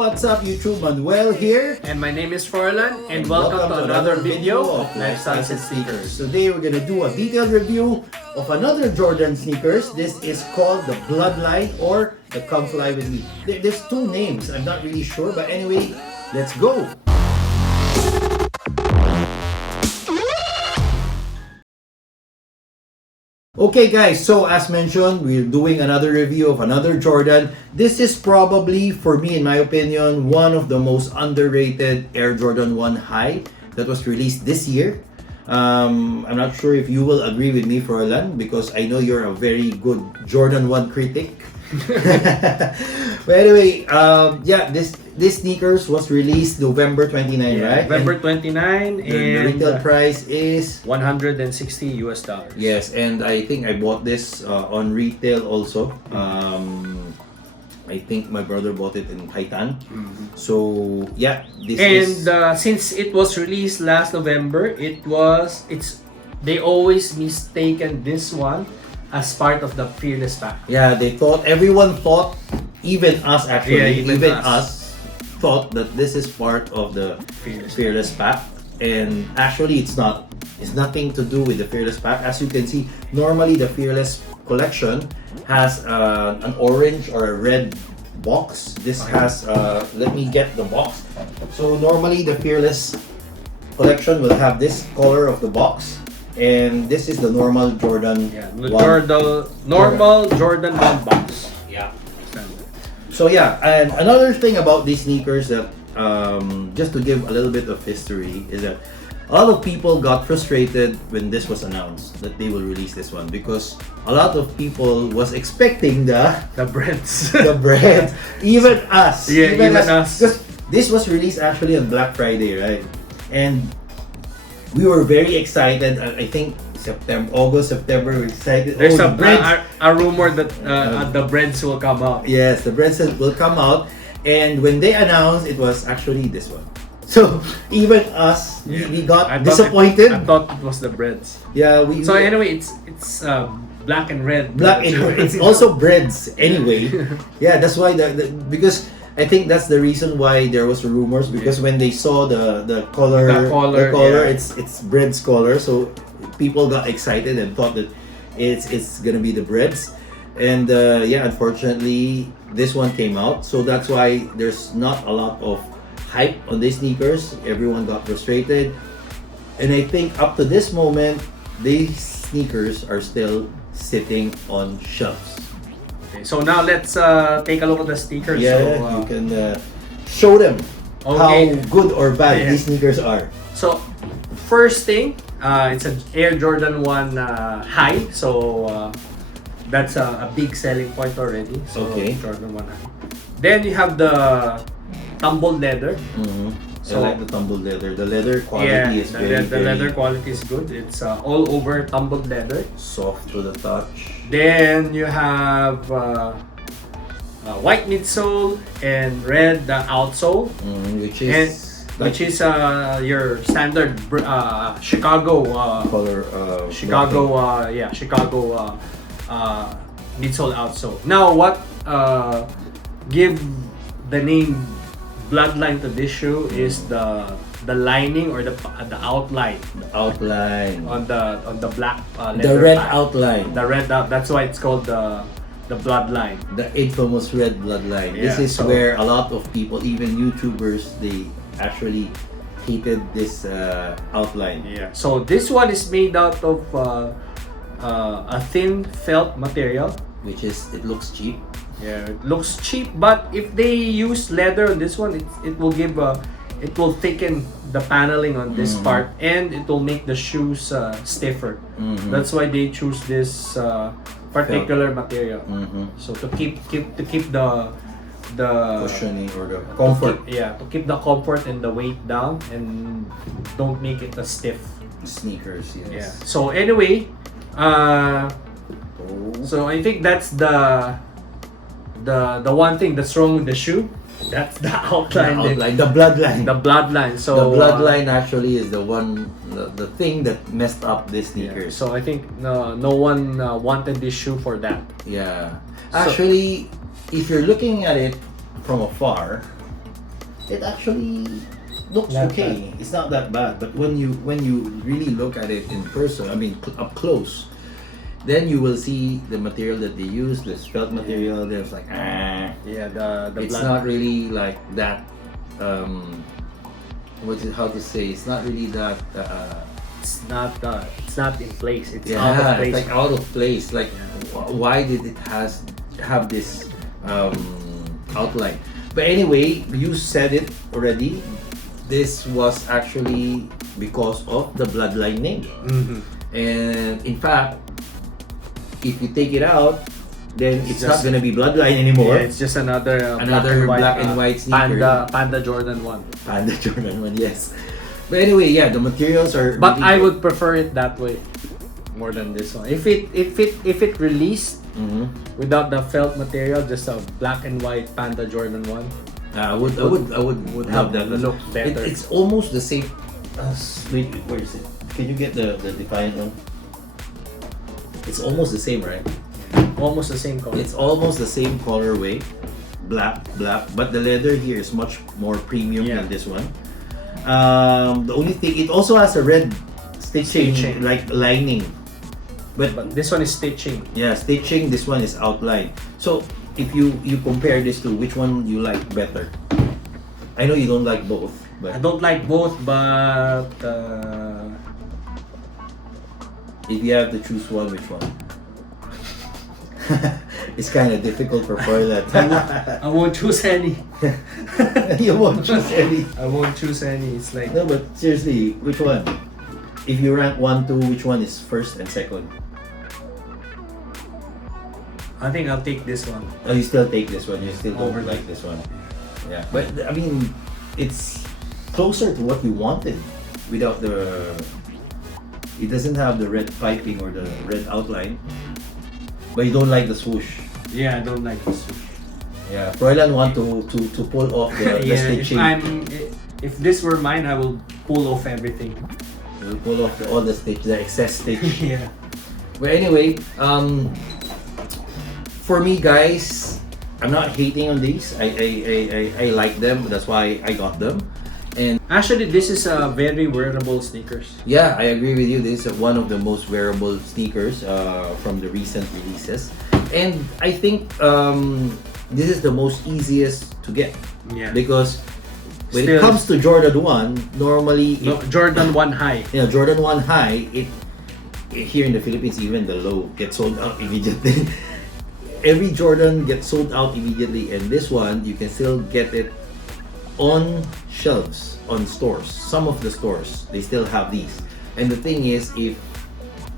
What's up YouTube? Manuel here. And my name is Forlan, and welcome to another video of Lifestyles and Sneakers. Today we're gonna do a detailed review of another Jordan sneakers. This is called the Bloodline or the Come Fly With Me. There's two names, I'm not really sure, but anyway, let's go. Okay guys, so as mentioned, we're doing another review of another Jordan. This is probably, for me in my opinion, one of the most underrated Air Jordan 1 High that was released this year. I'm not sure if you will agree with me, Froilan, because I know you're a very good Jordan 1 critic. But anyway, yeah, this sneakers was released November 29, right? November 29, The and retail price is $160 US. yes, and I think I bought this on retail also. I think my brother bought it in Haitan. So yeah, this is Since it was released last November, they always mistaken this one as part of the Fearless pack. yeah. Everyone thought, even us actually, Yeah, even us thought that this is part of the Fearless pack, and actually it's not. It's nothing to do with the Fearless pack. As you can see, normally the Fearless collection has an orange or a red box. This has let me get the box. So normally the Fearless collection will have this color of the box, and this is the normal Jordan. Yeah, normal Jordan 1 box. Yeah. So yeah, and another thing about these sneakers that just to give a little bit of history is that a lot of people got frustrated when this was announced that they will release this one, because a lot of people was expecting the breads. the bread. Even us. Yeah, even us. Because this was released actually on Black Friday, right? And we were very excited. I think August, September, we're excited. There's the breads. a rumor that the breads will come out. Yes, the breads will come out. And when they announced, it was actually this one. So even us, we got disappointed. I thought it was the breads. Yeah, So anyway, it's black and red. black and it's also breads anyway. Yeah, that's why because I think that's the reason why there was rumors, because when they saw the color, yeah. it's breads color, so people got excited and thought that it's gonna be the breads. And yeah, unfortunately this one came out, so that's why there's not a lot of hype on these sneakers. Everyone got frustrated, and I think up to this moment these sneakers are still sitting on shelves. Okay, so now let's take a look at the sneakers. Yeah, so, you can show them how good or bad Yeah. these sneakers are. So first thing, it's an Air Jordan 1 High. So that's a big selling point already. So Okay. Jordan 1 High. Then you have the tumbled leather. I So, like the tumbled leather. The leather quality is very leather quality is good. It's all over tumbled leather. soft to the touch. Then you have white midsole and red outsole, Which is your standard Chicago color. Chicago midsole outsole. Now what give the name Bloodline to this shoe is the lining or the outline. The outline. On the black The leather red pad. outline. The red that's why it's called the Bloodline. The infamous red bloodline. Yeah, This is so- where a lot of people, even YouTubers, they actually hated this outline. Yeah. So this one is made out of a thin felt material. Which is, it looks cheap. Yeah, it looks cheap, but if they use leather on this one, it will thicken the paneling on this part, and it will make the shoes stiffer. That's why they choose this particular material. So to keep the Cushioning or the comfort. to keep the comfort and the weight down, and don't make it a stiff. Sneakers, yes. Yeah. So anyway, so I think that's the one thing that's wrong with the shoe. That's the outline. The bloodline. The bloodline. So the bloodline actually is the thing that messed up these sneakers. So I think no one wanted this shoe for that. Yeah. Actually, if you're looking at it from afar, it actually looks Not okay. It's not that bad, but when you really look at it in person, I mean up close, then you will see the material that they use, the felt material. There's like Yeah, the it's blood. not really like that. How to say? It's not really that. It's not in place. It's Yeah, out of place. it's like out of place. Like, why did it have this outline? But anyway, you said it already. This was actually because of the Bloodline name. Mhm. And in fact, if you take it out, then it's not just- gonna be Bloodline anymore. Yeah, it's just another Another black and white sneaker. Panda Jordan 1. Panda Jordan 1, yes. But anyway, yeah, the materials are. But really I good. would prefer it that way more than this one. If it released Mhm. without the felt material, just a black and white Panda Jordan 1. I would have love that. look better. It's almost the same. Wait, where is it? Can you get the Defiant one? It's almost the same, right? Almost the same color. It's almost the same colorway, black, but the leather here is much more premium Yeah. than this one. The only thing, it also has a red stitching, Stitching. like lining, but But this one is stitching. yeah, stitching. This one is outline. So if you compare this to which one you like better, I know you don't like both, I but don't like both, but if you have to choose one, which one? It's kind of difficult for Paula. I won't choose any. You won't choose any. I won't choose any. It's like No, but seriously, which one? If you rank 1, 2, which one is first and second? I think I'll take this one. Oh, you still take this one. You still don't Over like this one. Yeah, but I mean, it's closer to what you wanted without the. It doesn't have the red piping or the red outline, but you don't like the swoosh. Yeah, I don't like this one. Yeah, Froilan want to pull off the Yeah, stitching. if this were mine, I will pull off everything. We'll pull off all the stitch, the excess stitch. Yeah. But anyway, for me, guys, I'm not hating on these. I like them. That's why I got them. And Actually, this is a very wearable sneakers. yeah, I agree with you. This is one of the most wearable sneakers from the recent releases. And I think this is the most easiest to get Yeah. because when it Still- comes to Jordan 1, normally No, Jordan 1 high. Jordan 1 high, here in the Philippines, even the low gets sold out immediately. Every Jordan gets sold out immediately, and this one you can still get it on shelves on stores. Some of the stores they still have these, and the thing is, if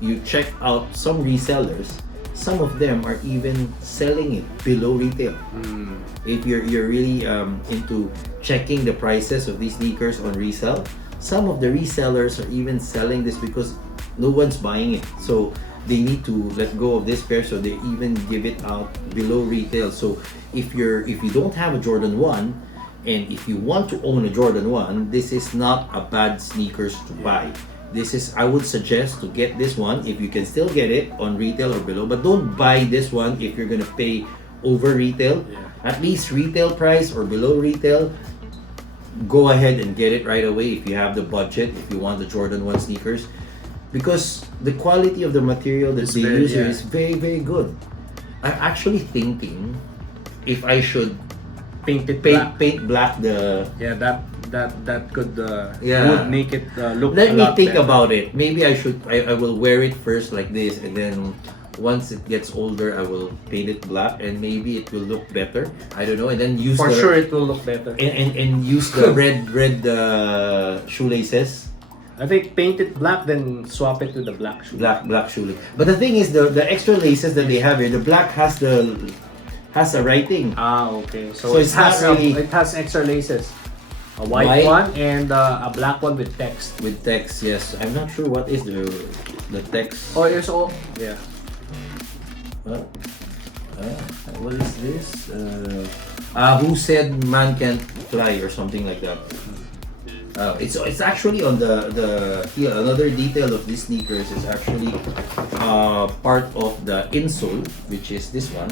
you check out some resellers, some of them are even selling it below retail. If you're really into checking the prices of these sneakers on resale, some of the resellers are even selling this because no one's buying it, so they need to let go of this pair, so they even give it out below retail. So if you don't have a Jordan 1 and if you want to own a Jordan 1, this is not a bad sneakers to buy. This is, I would suggest to get this one if you can still get it on retail or below, but don't buy this one if you're gonna pay over retail. Yeah. At least retail price or below retail, go ahead and get it right away if you have the budget, if you want the Jordan 1 sneakers, because the quality of the material that It's they very- use here yeah. is very, very good. I'm actually thinking if I should Painted black. paint black the. Yeah, that could Yeah. would make it look. Let a me lot think better. about it. Maybe I will wear it first like this, and then once it gets older, I will paint it black, and maybe it will look better. I don't know, and then use For the, sure, it will look better. and use the red shoelaces. I think paint it black, then swap it to the black shoe. Black shoelace. But the thing is, the extra laces that they have here, the black has a writing. Ah, okay. So it it's has not really- it has extra laces. A white White. one and a black one with text. With text, yes. I'm not sure what is the text. Oh, it's all. Yeah. What is this? Who said man can't fly or something like that? It's actually on the here. Another detail of these sneakers is actually part of the insole, which is this one.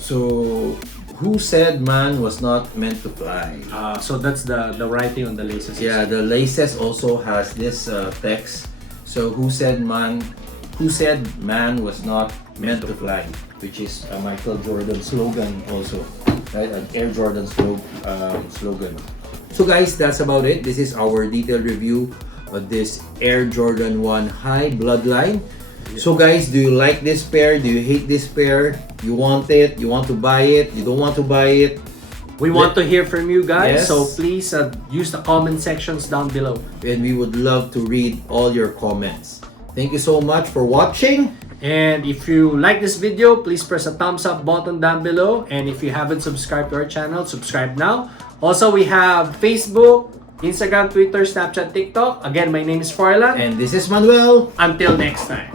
So who said man was not meant to fly? So that's the writing on the laces. Yeah, the laces also has this text. So who said man was not meant to fly, which is a Michael Jordan slogan also, right? An Air Jordan slogan. So guys, that's about it. This is our detailed review of this Air Jordan 1 High Bloodline. So guys, do you like this pair? Do you hate this pair? You want it? You want to buy it? You don't want to buy it? We want to hear from you guys, Yes. so please use the comment sections down below. And we would love to read all your comments. Thank you so much for watching. And if you like this video, please press a thumbs up button down below. And if you haven't subscribed to our channel, subscribe now. Also, we have Facebook, Instagram, Twitter, Snapchat, TikTok. Again, my name is Farlan. And this is Manuel. Until next time.